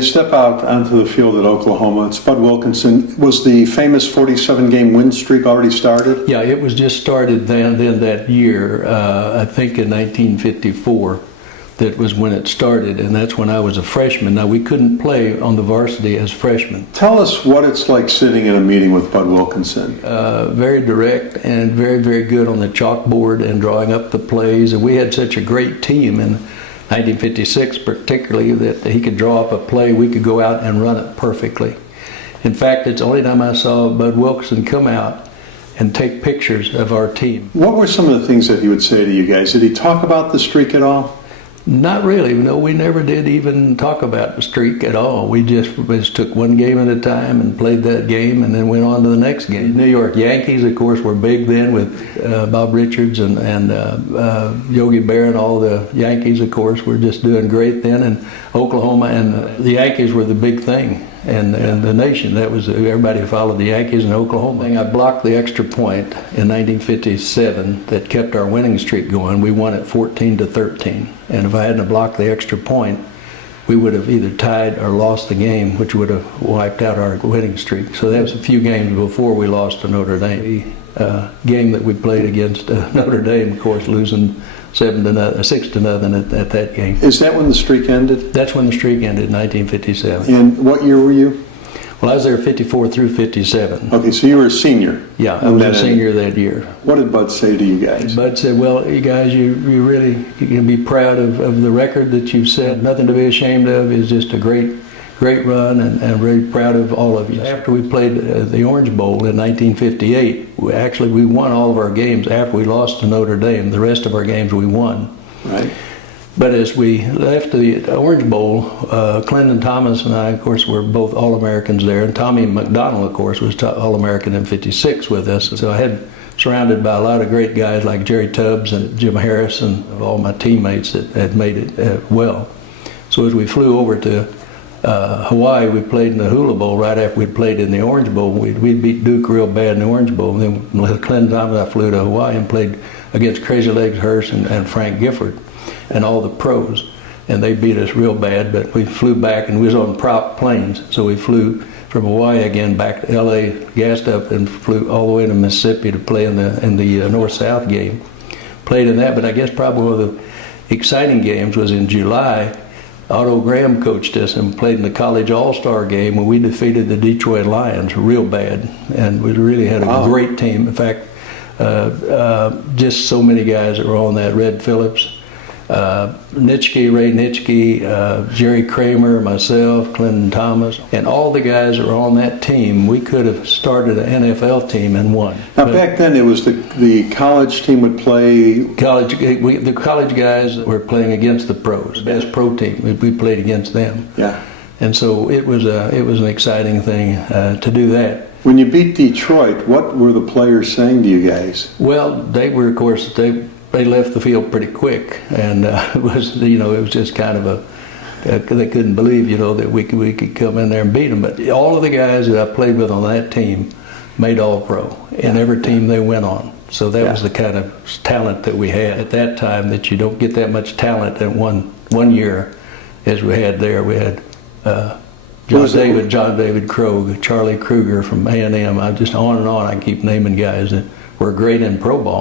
you step out onto the field at Oklahoma, it's Bud Wilkinson. Was the famous 47-game win streak already started? Yeah, it was just started then that year, I think in 1954. That was when it started, and that's when I was a freshman. Now, we couldn't play on the varsity as freshmen. Tell us what it's like sitting in a meeting with Bud Wilkinson. Very direct and very, very good on the chalkboard and drawing up the plays. And we had such a great team in 1956 particularly that he could draw up a play, we could go out and run it perfectly. In fact, it's the only time I saw Bud Wilkinson come out and take pictures of our team. What were some of the things that he would say to you guys? Did he talk about the streak at all? Not really. No, we never did even talk about the streak at all. We just took one game at a time and played that game and then went on to the next game. New York Yankees, of course, were big then with Bob Richards and Yogi Berra and all the Yankees, of course, were just doing great then. And Oklahoma and the Yankees were the big thing. And the nation, that was everybody followed the Yankees in Oklahoma. I blocked the extra point in 1957 that kept our winning streak going. We won it 14-13, and if I hadn't blocked the extra point, we would have either tied or lost the game, which would have wiped out our winning streak. So that was a few games before we lost to Notre Dame. The game that we played against Notre Dame, of course, losing 6-0 at that game. Is that when the streak ended? That's when the streak ended, 1957. And what year were you? Well, I was there 54 through 57. Okay, so you were a senior. Yeah, I was a senior that year. What did Bud say to you guys? Bud said, well, you guys, you really can be proud of the record that you've set. Nothing to be ashamed of. It's just a great run, and very proud of all of you. After we played the Orange Bowl in 1958, we won all of our games after we lost to Notre Dame. The rest of our games we won. Right. But as we left the Orange Bowl, Clendon Thomas and I, of course, were both All-Americans there, and Tommy McDonald, of course, was All-American in '56 with us. So I had surrounded by a lot of great guys like Jerry Tubbs and Jim Harris and all my teammates that had made it well. So as we flew over to Hawaii, we played in the Hula Bowl right after we'd played in the Orange Bowl. We'd beat Duke real bad in the Orange Bowl. And then Clendon Thomas, I flew to Hawaii and played against Crazy Legs Hurst and Frank Gifford and all the pros. And they beat us real bad, but we flew back and we was on prop planes. So we flew from Hawaii again back to LA, gassed up and flew all the way to Mississippi to play in the North-South game. Played in that, but I guess probably one of the exciting games was in July. Otto Graham coached us and played in the college all-star game when we defeated the Detroit Lions real bad. And we really had a great team. In fact, just so many guys that were on that. Red Phillips, Ray Nitschke, Jerry Kramer, myself, Clendon Thomas, and all the guys that were on that team. We could have started an NFL team and won. Now, back then, it was the college team would play. The college guys were playing against the pros, the best pro team. We played against them. Yeah. And so it was an exciting thing to do that. When you beat Detroit, what were the players saying to you guys? Well, they were, of course, they left the field pretty quick, and it was just kind of they couldn't believe, that we could come in there and beat them. But all of the guys that I played with on that team made All-Pro in every team they went on. So that was the kind of talent that we had at that time, that you don't get that much talent in one year as we had there. We had John David Krogh, Charlie Kruger from A&M. I just on and on. I keep naming guys that were great in pro ball.